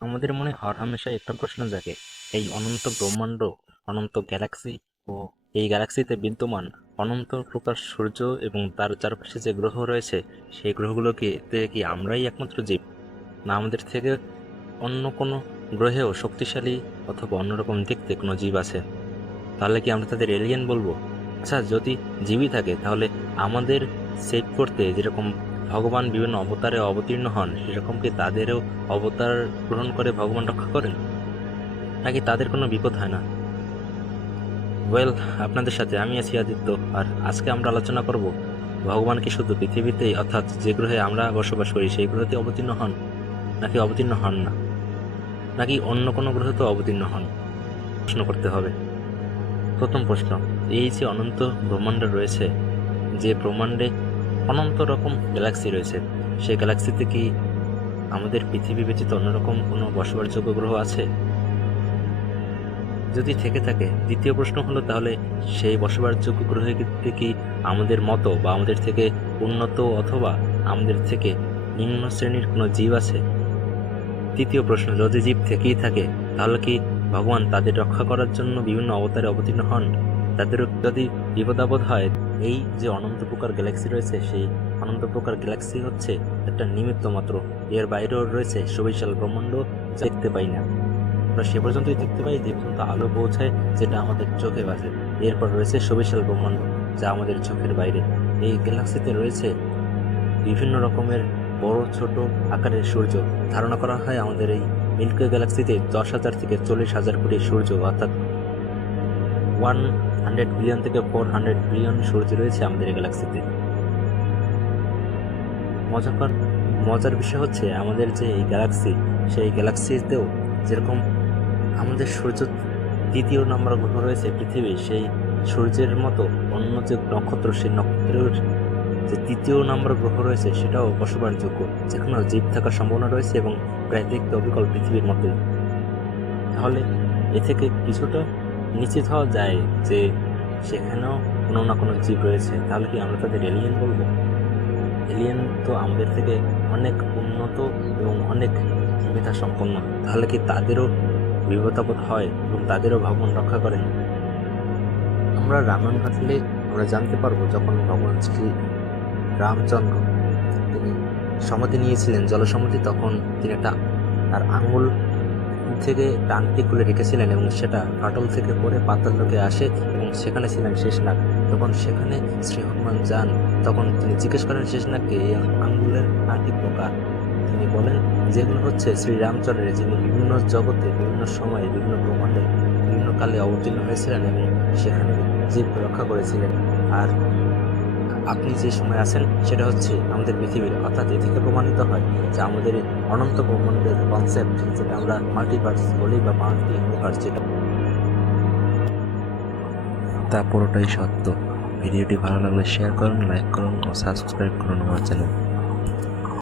আমাদের মনে হর হামেশা একটা প্রশ্ন জাগে, এই অনন্ত ব্রহ্মাণ্ড, অনন্ত গ্যালাক্সি ও এই গ্যালাক্সিতে বিদ্যমান অনন্ত প্রকার সূর্য এবং তার চারপাশে যে গ্রহ রয়েছে, সেই গ্রহগুলোকে কি আমরাই একমাত্র জীব? না আমাদের থেকে অন্য কোনো গ্রহেও শক্তিশালী অথবা অন্যরকম দেখতে কোনো জীব আছে? তাহলে কি আমরা তাদের এলিয়েন বলব? আচ্ছা যদি জীবই থাকে, তাহলে আমাদের সেভ করতে যেরকম ভগবান বিভিন্ন অবতারে অবতীর্ণ হন, সেরকম কি তাদেরও অবতার গ্রহণ করে ভগবান রক্ষা করেন? নাকি তাদের কোনো বিপদ হয় না? ওয়েল, আপনাদের সাথে আমি আছি আদিত্য, আর আজকে আমরা আলোচনা করব ভগবান কি শুধু পৃথিবীতেই, অর্থাৎ যে গ্রহে আমরা বসবাস করি, সেই গ্রহতে অবতীর্ণ হন, নাকি অবতীর্ণ হন না? নাকি অন্য কোনো গ্রহতেও অবতীর্ণ হন? প্রশ্ন করতে হবে। প্রথম প্রশ্ন, এই যে অনন্ত ব্রহ্মাণ্ড রয়েছে, যে ব্রহ্মাণ্ডে অনন্ত রকম গ্যালাক্সি রয়েছে। সেই গ্যালাক্সিতে কি আমাদের পৃথিবী ব্যতীত অন্যরকম কোনো বসবাসযোগ্য গ্রহ আছে? যদি থেকে থাকে, দ্বিতীয় প্রশ্ন হলো তাহলে সেই বসবাসযোগ্য গ্রহতে কি আমাদের মতো বা আমাদের থেকে উন্নত অথবা আমাদের থেকে নিম্ন শ্রেণির কোনো জীব আছে? তৃতীয় প্রশ্ন, যদি জীব থেকেই থাকে, তাহলে কি ভগবান তাদের রক্ষা করার জন্য বিভিন্ন অবতারে অবতীর্ণ হন? তাদেরও যদি বিপদ আপদ হয় এই যে অনন্ত প্রকার গ্যালাক্সি রয়েছে, সেই অনন্ত প্রকার গ্যালাক্সি হচ্ছে একটা নিমিত্ত মাত্র। এর বাইরেও রয়েছে সুবিশাল ব্রহ্মাণ্ড দেখতে পাই না। আমরা সে পর্যন্তই দেখতে পাই, যে পর্যন্ত আলো পৌঁছায়, যেটা আমাদের চোখে বাজে। এরপর রয়েছে সুবিশাল ব্রহ্মাণ্ড, যা আমাদের চোখের বাইরে। এই গ্যালাক্সিতে রয়েছে বিভিন্ন রকমের বড়, ছোট আকারের সূর্য। ধারণা করা হয় আমাদের এই মিল্কি গ্যালাক্সিতে দশ হাজার থেকে চল্লিশ হাজার কোটি সূর্য, অর্থাৎ ওয়ান হান্ড্রেড বিলিয়ন থেকে ফোর হান্ড্রেড বিলিয়ন সূর্য রয়েছে আমাদের এই গ্যালাক্সিতে মজাকর মজার বিষয় হচ্ছে আমাদের যে এই গ্যালাক্সি সেই গ্যালাক্সিতেও যেরকম আমাদের সূর্য দ্বিতীয় নম্বর গ্রহ রয়েছে পৃথিবী সেই সূর্যের মতো অন্য যে নক্ষত্র, সেই নক্ষত্রের যে তৃতীয় নম্বর গ্রহ রয়েছে, সেটাও বসবাসযোগ্য যেখানেও জীব থাকার সম্ভাবনা রয়েছে এবং প্রায় দেখতে অবিকল পৃথিবীর মতোই। তাহলে এ থেকে কিছুটা নিশ্চিত হওয়া যায় যে সেখানেও কোনো না কোনো জীব রয়েছে, তাহলে কি আমরা তাদের এলিয়েন বলব? এলিয়েন তো আমাদের থেকে অনেক উন্নত এবং অনেক মেধা সম্পন্ন তাহলে কি তাদেরও বিপদাপদ হয় এবং তাদেরও ভগবান রক্ষা করেন? আমরা রামায়ণ ঘাটলে আমরা জানতে পারব যখন ভগবান শ্রী রামচন্দ্র তিনি সমাধি নিয়েছিলেন জলসমাধি তখন তিনি একটা তার আঙুল থেকে ডানটি খুলে রেখেছিলেন এবং সেটা ফাটল থেকে পড়ে পাতাল লোকে আসে এবং সেখানে ছিলেন শেষনাগ। যখন সেখানে শ্রী হনুমান যান, তখন তিনি জিজ্ঞেস করেন শেষনাগকে এই আঙ্গুলের আংটি প্রকার তিনি বলেন, যেগুলো হচ্ছে শ্রী রামচন্দ্রের যিনি বিভিন্ন জগতে, বিভিন্ন সময়ে, বিভিন্ন ব্রহ্মাণ্ডে, বিভিন্ন কালে অবতীর্ণ হয়েছিলেন এবং সেখানে জীব রক্ষা করেছিলেন। আর আপনি যে সময় আছেন, সেটা হচ্ছে আমাদের পৃথিবীর, অর্থাৎ এ থেকে প্রমাণিত হয় যে আমাদের অনন্ত ব্রহ্মাণ্ডের কনসেপ্ট যেটা আমরা মাল্টিভার্স বলি বা মাল্টি ইউনিভার্স যেটা। তা পুরোটাই সত্য। ভিডিওটি ভালো লাগলে শেয়ার করুন লাইক করুন, ও সাবস্ক্রাইব করুন আমার চ্যানেল